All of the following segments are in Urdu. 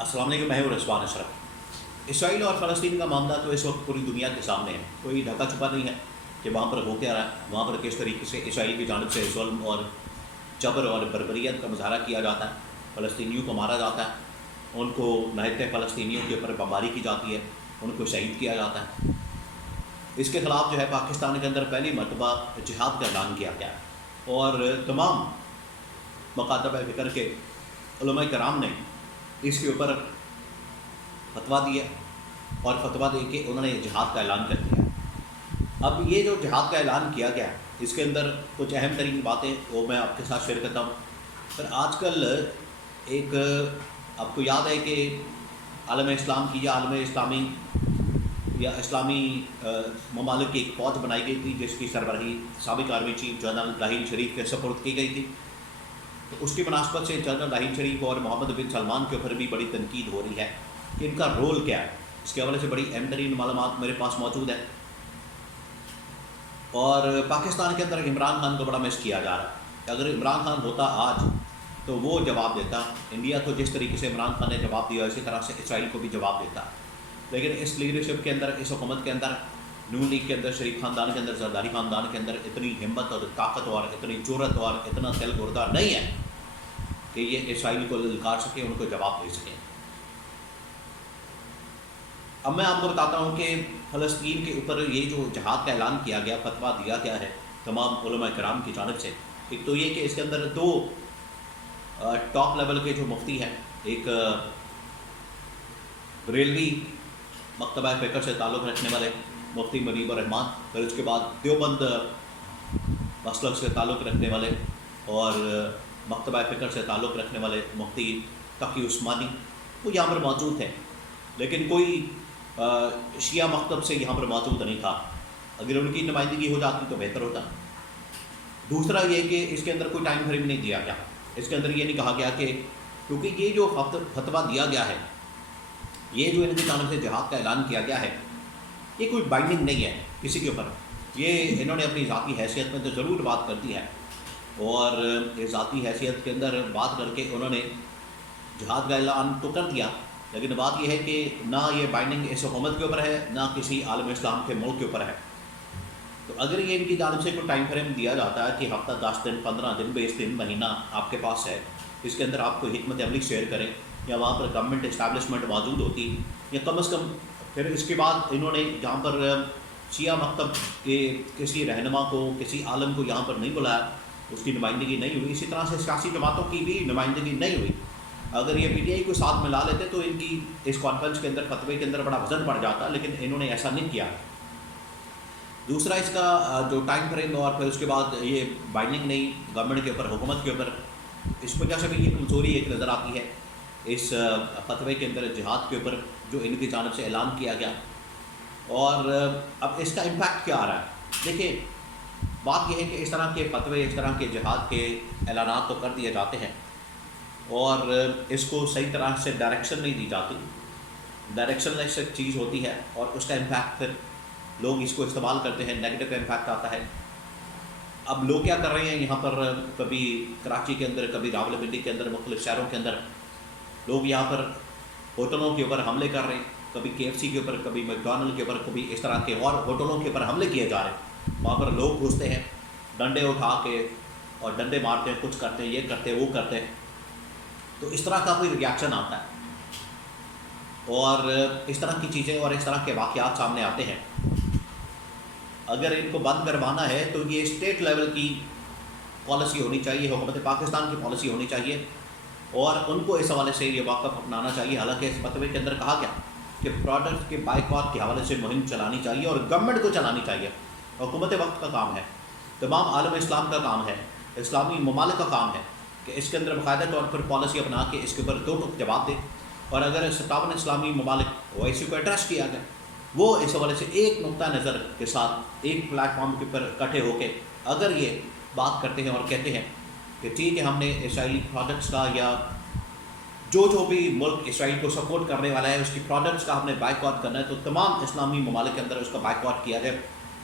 السلام علیکم، میں ہوں رضوان اشرف۔ اسرائیل اور فلسطین کا معاملہ تو اس وقت پوری دنیا کے سامنے ہے، کوئی ڈھکا چھپا نہیں ہے کہ وہاں پر ہو کیا رہا ہے، وہاں پر کس طریقے سے اسرائیل کی جانب سے ظلم اور جبر اور بربریت کا مظاہرہ کیا جاتا ہے، فلسطینیوں کو مارا جاتا ہے، ان کو نہتے فلسطینیوں کے اوپر بمباری کی جاتی ہے، ان کو شہید کیا جاتا ہے۔ اس کے خلاف جو ہے پاکستان کے اندر پہلی مرتبہ جہاد کا اعلان کیا گیا اور تمام مکاتب فکر کے علماء کرام نے اس کے اوپر فتویٰ دیا اور فتویٰ دے کے انہوں نے جہاد کا اعلان کر دیا۔ اب یہ جو جہاد کا اعلان کیا گیا اس کے اندر کچھ اہم ترین باتیں وہ میں آپ کے ساتھ شیئر کرتا ہوں۔ پر آج کل ایک آپ کو یاد ہے کہ عالم اسلام کی یا عالم اسلامی یا اسلامی ممالک کی ایک فوج بنائی گئی تھی جس کی سربراہی سابق army chief general Raheel Sharif کے سپرد کی گئی تھی۔ تو اس کی مناسبت سے جنرل راحیل شریف اور محمد بن سلمان کے اوپر بھی بڑی تنقید ہو رہی ہے کہ ان کا رول کیا ہے۔ اس کے حوالے سے بڑی اہم ترین معلومات میرے پاس موجود ہے۔ اور پاکستان کے اندر عمران خان کو بڑا مس کیا جا رہا ہے کہ اگر عمران خان ہوتا آج تو وہ جواب دیتا، انڈیا کو جس طریقے سے عمران خان نے جواب دیا اسی طرح سے اسرائیل کو بھی جواب دیتا۔ لیکن اس لیڈرشپ کے اندر، اس حکومت کے اندر، نون لیگ کے اندر، شریف خاندان کے اندر، زرداری خاندان کے اندر اتنی ہمت اور طاقت اور اتنی جرأت اور اتنا دل گردہ نہیں ہے کہ یہ اسرائیل کو للکار سکے، ان کو جواب دے سکیں۔ اب میں آپ کو بتاتا ہوں کہ فلسطین کے اوپر یہ جو جہاد کا اعلان کیا گیا، فتویٰ دیا گیا ہے تمام علماء کرام کی جانب سے۔ ایک تو یہ کہ اس کے اندر دو ٹاپ لیول کے جو مفتی ہیں، ایک بریلوی مکتبہ فکر سے تعلق رکھنے والے مفتی منیب الرحمان، پھر اس کے بعد دیوبند مسلک سے تعلق رکھنے والے اور مکتبہ فکر سے تعلق رکھنے والے مفتی تقی عثمانی، وہ یہاں پر موجود تھے، لیکن کوئی شیعہ مکتب سے یہاں پر موجود نہیں تھا۔ اگر ان کی نمائندگی ہو جاتی تو بہتر ہوتا۔ دوسرا یہ کہ اس کے اندر کوئی ٹائم فریم نہیں دیا گیا، اس کے اندر یہ نہیں کہا گیا کہ کیونکہ یہ جو فتویٰ دیا گیا ہے، یہ جو ان کی جانب سے جہاد کا اعلان کیا گیا ہے، یہ کوئی بائنڈنگ نہیں ہے کسی کے اوپر۔ یہ انہوں نے اپنی ذاتی حیثیت میں تو ضرور بات کر دی ہے، اور اس ذاتی حیثیت کے اندر بات کر کے انہوں نے جہاد کا اعلان تو کر دیا، لیکن بات یہ ہے کہ نہ یہ بائنڈنگ اس حکومت کے اوپر ہے، نہ کسی عالم اسلام کے ملک کے اوپر ہے۔ تو اگر یہ ان کی جانب سے کوئی ٹائم فریم دیا جاتا ہے کہ ہفتہ 10 دن، 15 دن، 20 دن، مہینہ آپ کے پاس ہے، اس کے اندر آپ کو حکمت عملی شیئر کریں، یا وہاں پر گورنمنٹ اسٹیبلشمنٹ موجود ہوتی، یا کم از کم پھر اس کے بعد انہوں نے جہاں پر شیعہ مکتب کے کسی رہنما کو، کسی عالم کو یہاں پر نہیں بلایا، اس کی نمائندگی نہیں ہوئی، اسی طرح سے سیاسی جماعتوں کی بھی نمائندگی نہیں ہوئی۔ اگر یہ پی ٹی آئی کو ساتھ ملا لیتے تو ان کی اس کانفرنس کے اندر، فتوے کے اندر بڑا وزن پڑ جاتا، لیکن انہوں نے ایسا نہیں کیا۔ دوسرا اس کا جو ٹائم فریم اور پھر اس کے بعد یہ بائنڈنگ نہیں گورنمنٹ کے اوپر، حکومت کے اوپر، اس وجہ سے بھی یہ کمزوری ایک نظر آتی ہے اس فتوے کے اندر جہاد کے اوپر جو ان کی جانب سے اعلان کیا گیا۔ اور اب اس کا امپیکٹ کیا آ رہا ہے؟ دیکھیں، بات یہ ہے کہ اس طرح کے فتوے، اس طرح کے جہاد کے اعلانات تو کر دیے جاتے ہیں اور اس کو صحیح طرح سے ڈائریکشن نہیں دی جاتی، ڈائریکشن لیس ایک چیز ہوتی ہے، اور اس کا امپیکٹ پھر لوگ اس کو استعمال کرتے ہیں، نیگیٹو امپیکٹ آتا ہے۔ اب لوگ کیا کر رہے ہیں یہاں پر، کبھی کراچی کے اندر، کبھی راولپنڈی کے اندر، مختلف شہروں کے اندر لوگ یہاں پر ہوٹلوں کے اوپر حملے کر رہے ہیں، کبھی KFC کے اوپر، کبھی میکڈونلڈ کے اوپر، کبھی اس طرح کے اور ہوٹلوں کے اوپر حملے کیے جا رہے ہیں۔ وہاں پر لوگ گھستے ہیں ڈنڈے اٹھا کے اور ڈنڈے مارتے ہیں، کچھ کرتے ہیں، یہ کرتے ہیں، وہ کرتے ہیں، تو اس طرح کا کوئی ریاکشن آتا ہے اور اس طرح کی چیزیں اور اس طرح کے واقعات سامنے آتے ہیں۔ اگر ان کو بند کروانا ہے تو یہ اسٹیٹ لیول کی پالیسی ہونی چاہیے، حکومت پاکستان کی پالیسی ہونی چاہیے، اور ان کو اس حوالے سے یہ واقف اپنانا چاہیے۔ حالانکہ اس فتوے کے اندر کہا گیا کہ پروڈکٹ کے بائیکاٹ کے حوالے سے مہم چلانی چاہیے اور گورنمنٹ کو چلانی چاہیے۔ حکومت وقت کا کام ہے، تمام عالم اسلام کا کام ہے، اسلامی ممالک کا کام ہے کہ اس کے اندر باقاعدہ طور پر پالیسی اپنا کے اس کے اوپر دو ٹوک جواب دے۔ اور اگر 57 اسلامی ممالک OIC کو ایڈریس کیا گیا، وہ اس حوالے سے ایک نقطہ نظر کے ساتھ ایک پلیٹ فارم کے اوپر اکٹھے ہو کے اگر یہ بات کرتے ہیں اور کہتے ہیں کہ ٹھیک ہے، ہم نے اسرائیلی پروڈکٹس کا، یا جو بھی ملک اسرائیل کو سپورٹ کرنے والا ہے اس کی پروڈکٹس کا ہم نے بائیکاٹ کرنا ہے، تو تمام اسلامی ممالک کے اندر اس کا بائیکاٹ کیا جائے،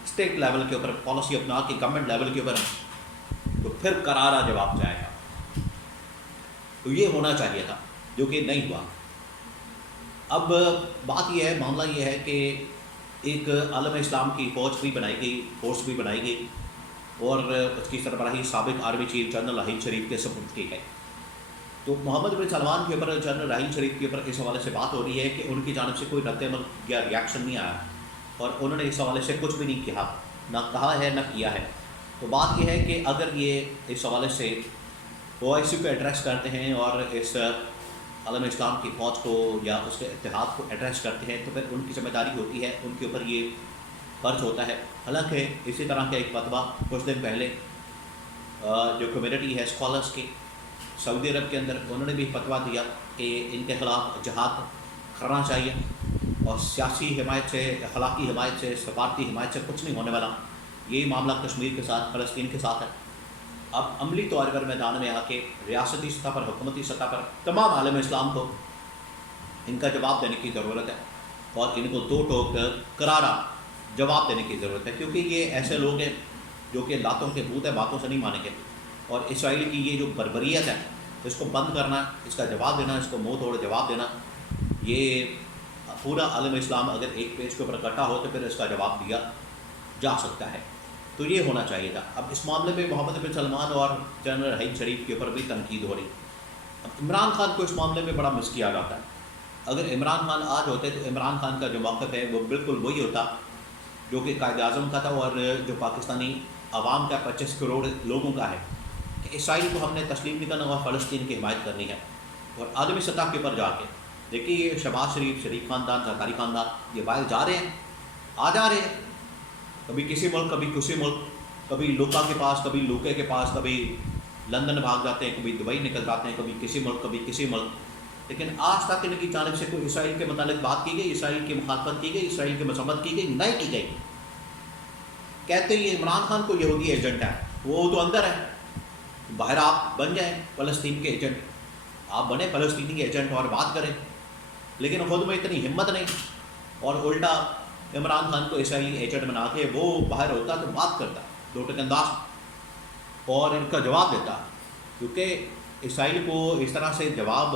اسٹیٹ لیول کے اوپر پالیسی اپنا کے، گورنمنٹ لیول کے اوپر، تو پھر کرارا جواب جائے گا۔ تو یہ ہونا چاہیے تھا، جو کہ نہیں ہوا۔ اب بات یہ ہے، معاملہ یہ ہے کہ ایک عالم اسلام کی فوج بھی بنائی گئی، فورس بھی بنائی گئی، اور اس کی سربراہی سابق army chief general Raheel Sharif کے سپرد کی ہے۔ تو محمد بن سلمان کے اوپر، جنرل راحیل شریف کے اوپر اس حوالے سے بات ہو رہی ہے کہ ان کی جانب سے کوئی رد عمل یا ریاکشن نہیں آیا، اور انہوں نے اس حوالے سے کچھ بھی نہیں کیا، نہ کہا ہے نہ کیا ہے۔ تو بات یہ ہے کہ اگر یہ اس حوالے سے OIC کو ایڈریس کرتے ہیں اور اس عالم اسلام کی فوج کو یا اس کے اتحاد کو ایڈریس کرتے ہیں، تو پھر ان کی ذمہ داری ہوتی ہے، ان کے اوپر یہ فرض ہوتا ہے۔ حالانکہ اسی طرح کا ایک فتویٰ کچھ دن پہلے جو کمیونٹی ہے اسکالرس کی سعودی عرب کے اندر، انہوں نے بھی فتویٰ دیا کہ ان کے خلاف جہاد کرنا چاہیے، اور سیاسی حمایت سے، اخلاقی حمایت سے، سفارتی حمایت سے کچھ نہیں ہونے والا۔ یہی معاملہ کشمیر کے ساتھ، فلسطین کے ساتھ ہے۔ اب عملی طور پر میدان میں آ کے ریاستی سطح پر، حکومتی سطح پر تمام عالم اسلام کو ان کا جواب دینے کی ضرورت ہے، اور ان کو دو ٹوک کرارا جواب دینے کی ضرورت ہے، کیونکہ یہ ایسے لوگ ہیں جو کہ لاتوں کے بھوت ہے، باتوں سے نہیں مانیں گے۔ اور اسرائیل کی یہ جو بربریت ہے، اس کو بند کرنا، اس کا جواب دینا، اس کو منہ توڑ جواب دینا، یہ پورا عالم اسلام اگر ایک پیج کے اوپر اکٹھا ہو تو پھر اس کا جواب دیا جا سکتا ہے۔ تو یہ ہونا چاہیے تھا۔ اب اس معاملے میں محمد بن سلمان اور جنرل راحیل شریف کے اوپر بھی تنقید ہو رہی۔ اب عمران خان کو اس معاملے میں بڑا مس کیا جاتا ہے۔ اگر عمران خان آج ہوتے تو عمران خان کا جو موقف ہے وہ بالکل وہی ہوتا جو کہ قائد اعظم کا تھا، اور جو پاکستانی عوام کا 25 کروڑ لوگوں کا ہے، کہ اسرائیل کو ہم نے تسلیم نہیں کرنا اور فلسطین کی حمایت کرنی ہے۔ اور عالمی سطح کے اوپر جا کے دیکھیے، یہ شہباز شریف، شریف خاندان، زرداری خاندان، یہ باہر جا رہے ہیں، آ جا رہے ہیں، کبھی کسی ملک، کبھی کسی ملک، کبھی لوکا کے پاس، کبھی لوکے کے پاس، کبھی لندن بھاگ جاتے ہیں، کبھی دبئی نکل جاتے ہیں، کبھی کسی ملک، کبھی کسی ملک۔ لیکن آج تک ان کی جانب سے کوئی اسرائیل کے متعلق بات کی گئی، اسرائیل کی مخالفت کی گئی، اسرائیل کی مذمت کی گئی نہیں کی گئی۔ کہتے ہیں یہ عمران خان کو یہودی ایجنٹ ہے، وہ تو اندر ہے، باہر آپ بن جائیں فلسطین کے ایجنٹ، آپ بنے فلسطینی ایجنٹ اور بات کریں، لیکن خود میں اتنی ہمت نہیں، اور الٹا عمران خان کو اسرائیلی ایجنٹ بنا کے وہ باہر ہوتا تو بات کرتا دو ٹک انداز اور ان کا جواب دیتا، کیونکہ اسرائیل کو اس طرح سے جواب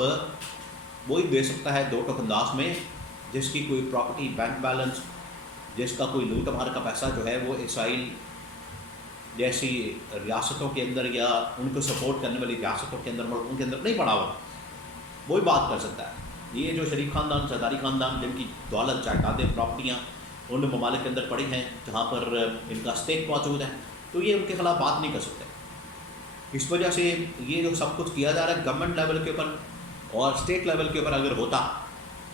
وہی دے سکتا ہے دو ٹک انداز میں جس کی کوئی پراپرٹی، بینک بیلنس، جس کا کوئی لوٹ مار کا پیسہ جو ہے وہ اسرائیل جیسی ریاستوں کے اندر یا ان کو سپورٹ کرنے والی ریاستوں کے اندر، ملکوں کے اندر نہیں پڑا ہوا، وہی بات کر سکتا ہے۔ یہ جو شریف خاندان، زرداری خاندان، جن کی دولت، جائیدادیں، پراپرٹیاں ان ممالک کے اندر پڑی ہیں جہاں پر ان کا اسٹیک موجود ہے، تو یہ ان کے خلاف بات نہیں کر سکتے۔ اس وجہ سے یہ جو سب کچھ کیا جا رہا ہے گورنمنٹ لیول کے اوپر اور اسٹیٹ لیول کے اوپر اگر ہوتا،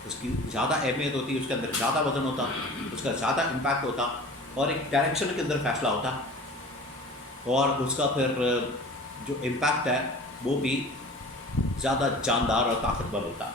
اس کی زیادہ اہمیت ہوتی، اس کے اندر زیادہ وزن ہوتا، اس کا زیادہ امپیکٹ ہوتا، اور ایک ڈائریکشن کے اندر فیصلہ ہوتا، اور اس کا پھر جو امپیکٹ ہے وہ بھی زیادہ جاندار اور طاقتور ہوتا۔